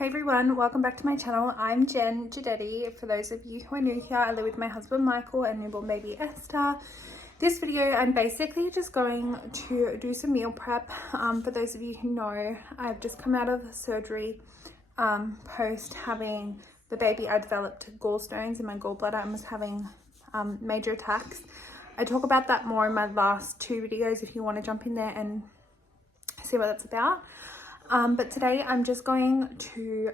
Hey everyone, welcome back to my channel. I'm Jen Gidetti. For those of you who are new here, I live with my husband Michael and newborn baby Esther. This video, I'm basically just going to do some meal prep. For those of you who know, I've just come out of surgery post having the baby. I developed gallstones in my gallbladder and was having major attacks. I talk about that more in my last two videos if you want to jump in there and see what that's about. But today I'm just going to,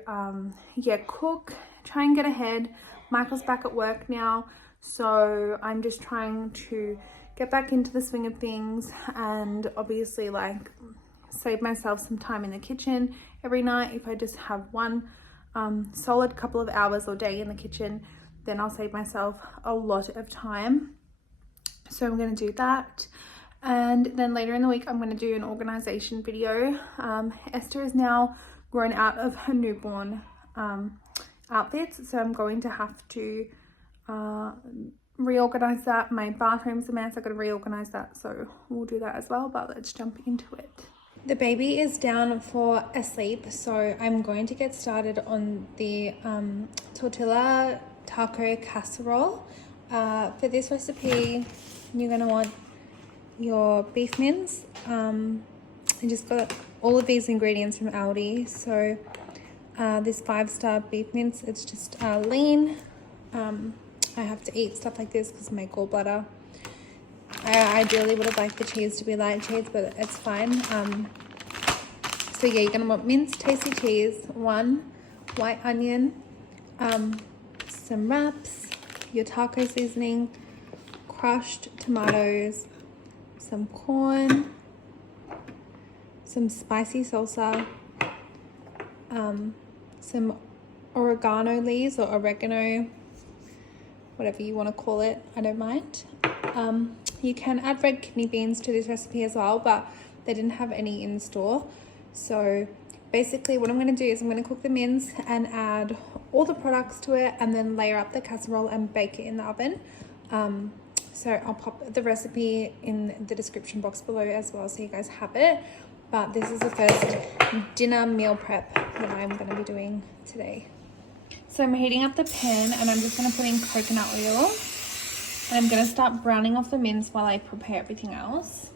cook, try and get ahead. Michael's back at work now, so I'm just trying to get back into the swing of things and obviously like save myself some time in the kitchen every night. If I just have one solid couple of hours or day in the kitchen, then I'll save myself a lot of time. So I'm going to do that. And then later in the week, I'm going to do an organization video. Esther is now grown out of her newborn outfits, so I'm going to have to reorganize that. My bathroom's a mess. I've got to reorganize that, so we'll do that as well. But let's jump into it. The baby is down for a sleep, so I'm going to get started on the tortilla taco casserole. For this recipe, you're going to want your beef mince. I just got all of these ingredients from Aldi. So this 5-star beef mince, it's just lean. I have to eat stuff like this because of my gallbladder. I ideally would have liked the cheese to be light cheese, but it's fine. So yeah, you're gonna want minced tasty cheese, 1 white onion, some wraps, your taco seasoning, crushed tomatoes, some corn, some spicy salsa, some oregano leaves or oregano, whatever you want to call it, I don't mind. You can add red kidney beans to this recipe as well, but they didn't have any in store. So basically what I'm going to do is I'm going to cook the mince and add all the products to it and then layer up the casserole and bake it in the oven. So I'll pop the recipe in the description box below as well so you guys have it. But this is the first dinner meal prep that I'm going to be doing today. So I'm heating up the pan and I'm just going to put in coconut oil. And I'm going to start browning off the mince while I prepare everything else.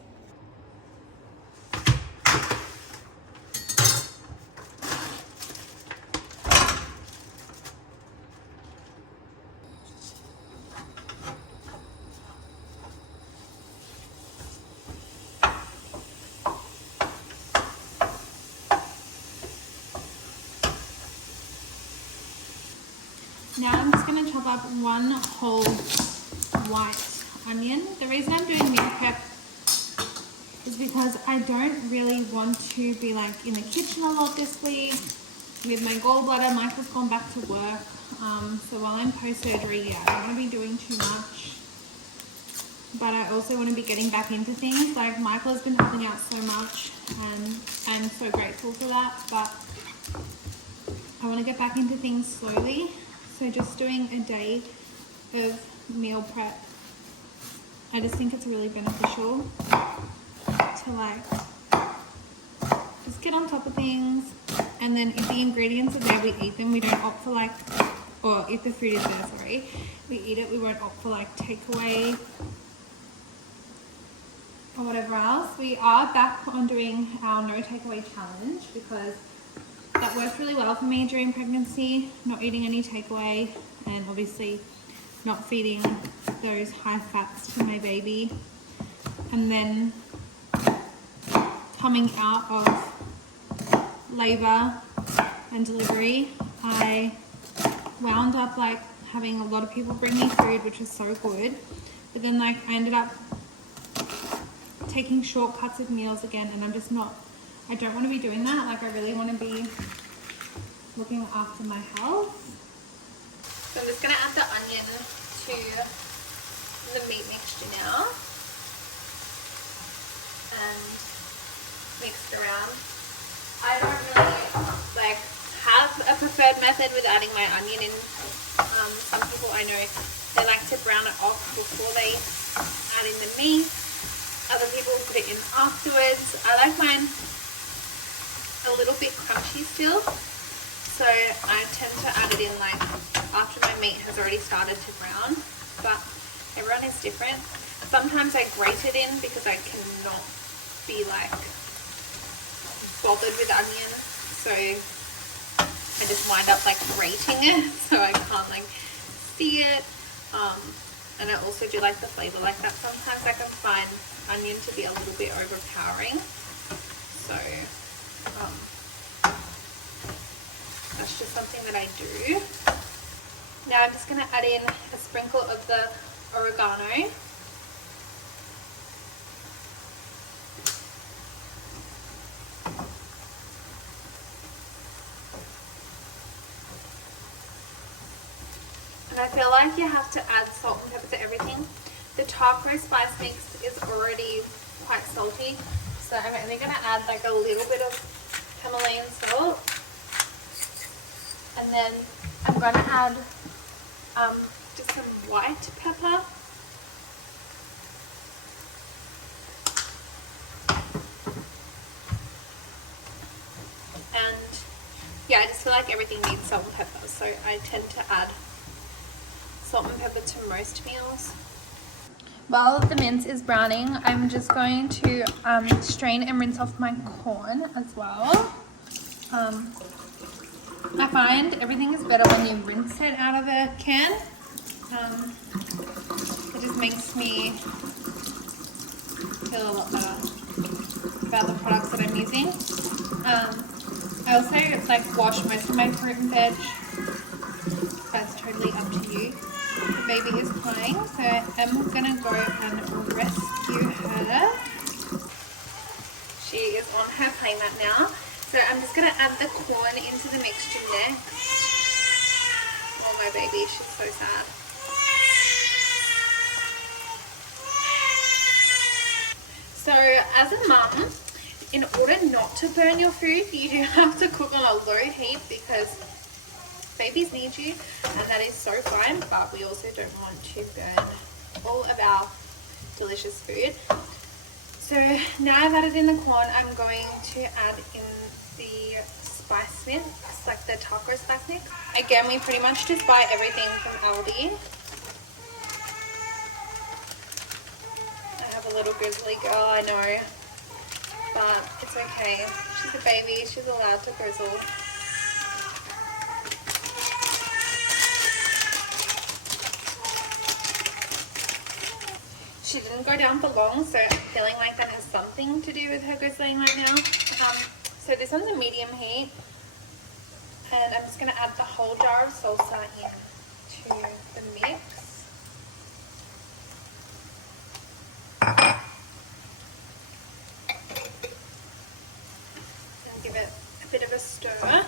Now I'm just going to chop up 1 whole white onion. The reason I'm doing meal prep is because I don't really want to be like in the kitchen a lot this week. With my gallbladder, Michael's gone back to work. So while I'm post-surgery, yeah, I don't want to be doing too much. But I also want to be getting back into things. Like Michael has been helping out so much and I'm so grateful for that. But I want to get back into things slowly. So just doing a day of meal prep, I just think it's really beneficial to like just get on top of things, and then if the ingredients are there, we eat them. We don't opt for like, or if the food is there, sorry, we eat it. We won't opt for like takeaway or whatever else. We are back on doing our no takeaway challenge because that worked really well for me during pregnancy, not eating any takeaway and obviously not feeding those high fats to my baby. And then coming out of labor and delivery, I wound up like having a lot of people bring me food, which was so good. But then like I ended up taking shortcuts with meals again, and I'm just not, I don't want to be doing that. Like I really want to be looking after my health. So I'm just going to add the onion to the meat mixture now and mix it around. I don't really like have a preferred method with adding my onion in. Some people I know, they like to brown it off before they add in the meat. Other people put it in afterwards. I like mine a little bit crunchy still. So I tend to add it in like after my meat has already started to brown, but everyone is different. Sometimes I grate it in because I cannot be like bothered with onion, so I just wind up like grating it so I can't like see it. And I also do like the flavor like that. Sometimes I can find onion to be a little bit overpowering, so that's just something that I do. Now I'm just going to add in a sprinkle of the oregano. And I feel like you have to add salt and pepper to everything. The taco spice mix is already quite salty, so I'm only going to add like a little bit of Himalayan salt. And then I'm going to add just some white pepper. And yeah, I just feel like everything needs salt and pepper, so I tend to add salt and pepper to most meals. While the mince is browning, I'm just going to strain and rinse off my corn as well. I find everything is better when you rinse it out of a can. It just makes me feel a lot better about the products that I'm using. I also like wash most of my fruit and veg. That's totally up to you. The baby is crying, so I'm gonna go and rescue her. She is on her playmat now. So I'm just gonna add the corn into the mixture next. Oh my baby, she's so sad. So as a mum, in order not to burn your food, you do have to cook on a low heat because babies need you, and that is so fine, but we also don't want to burn all of our delicious food. So now I've added in the corn, I'm going to add in the spice mix, like the taco spice mix. Again, we pretty much just buy everything from Aldi. I have a little grizzly girl, I know, but it's okay. She's a baby, she's allowed to grizzle. She didn't go down for long, so I'm feeling like that has something to do with her grizzling right now. So this one's a medium heat, and I'm just going to add the whole jar of salsa in to the mix. And give it a bit of a stir.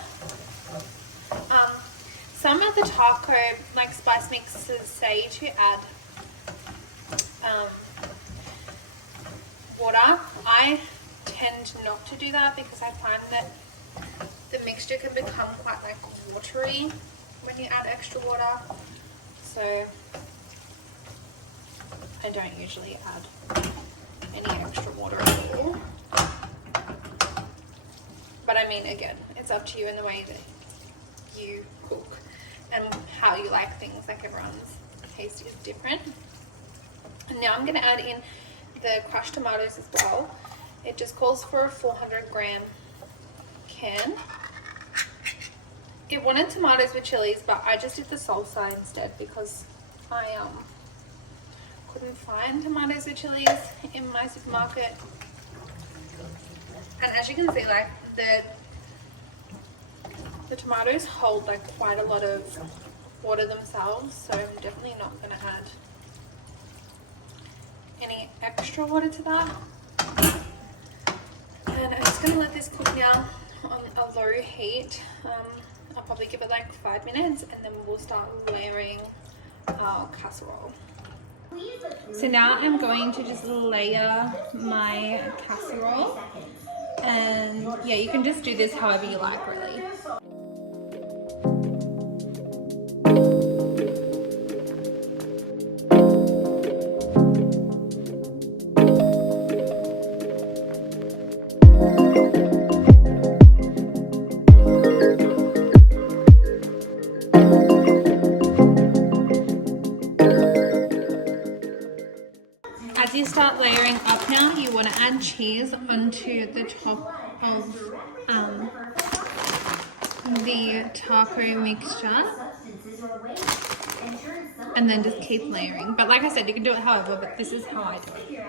Some of the taco like spice mixes say to add water. I tend not to do that because I find that the mixture can become quite like watery when you add extra water, so I don't usually add any extra water at all. But I mean, again, it's up to you in the way that you cook and how you like things. Like everyone's taste is different. And now I'm going to add in the crushed tomatoes as well. It just calls for a 400-gram can. It wanted tomatoes with chilies, but I just did the salsa instead because I couldn't find tomatoes with chilies in my supermarket. And as you can see, like the tomatoes hold like quite a lot of water themselves, so I'm definitely not going to add any extra water to that. And I'm just going to let this cook now on a low heat. I'll probably give it like 5 minutes, and then we'll start layering our casserole. So now I'm going to just layer my casserole, and yeah, you can just do this however you like, really. add cheese onto the top of the taco mixture, and then just keep layering. But like I said, you can do it however, but this is how I do it.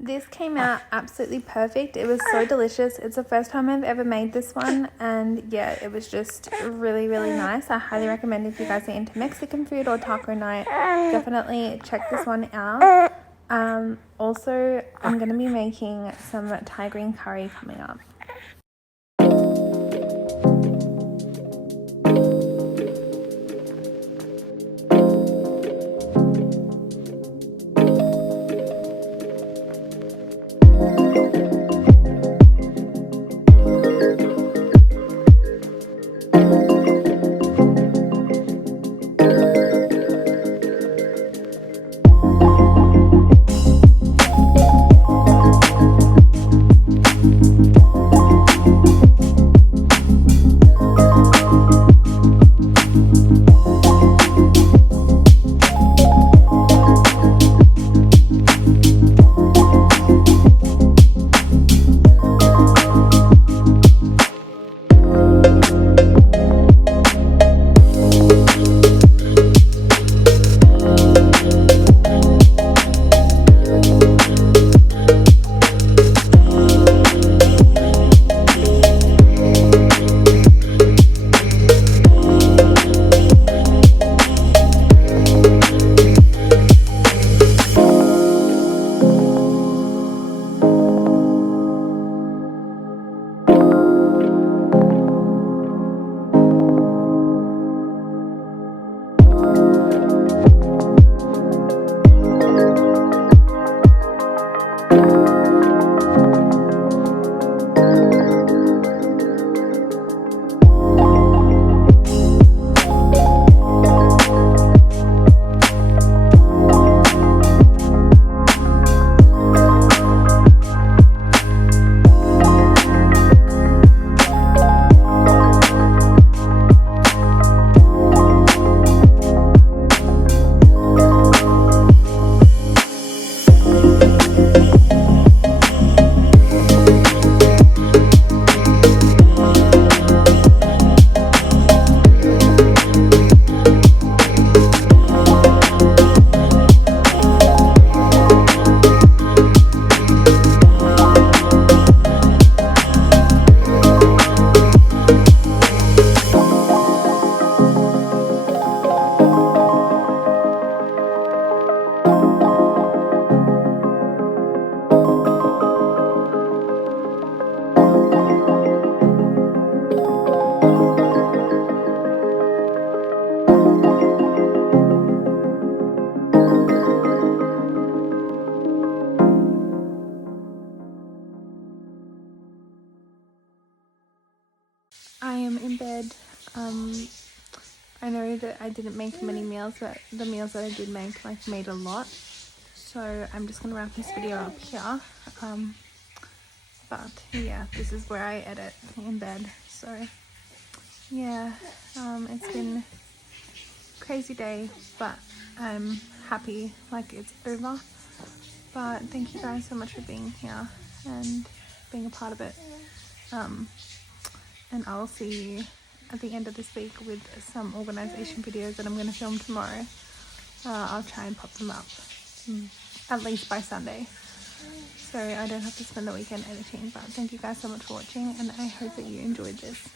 This came out absolutely perfect. It was so delicious. It's the first time I've ever made this one, and yeah, it was just really nice. I highly recommend if you guys are into Mexican food or taco night, definitely check this one out. Also, I'm going to be making some Thai green curry coming up. I am in bed. I know that I didn't make many meals, but the meals that I did make, made a lot. So I'm just gonna wrap this video up here. But yeah, this is where I edit in bed. So yeah, it's been a crazy day, but I'm happy it's over. But thank you guys so much for being here and being a part of it. And I'll see you at the end of this week with some organisation videos that I'm going to film tomorrow. I'll try and pop them up at least by Sunday, so I don't have to spend the weekend editing. But thank you guys so much for watching, and I hope that you enjoyed this.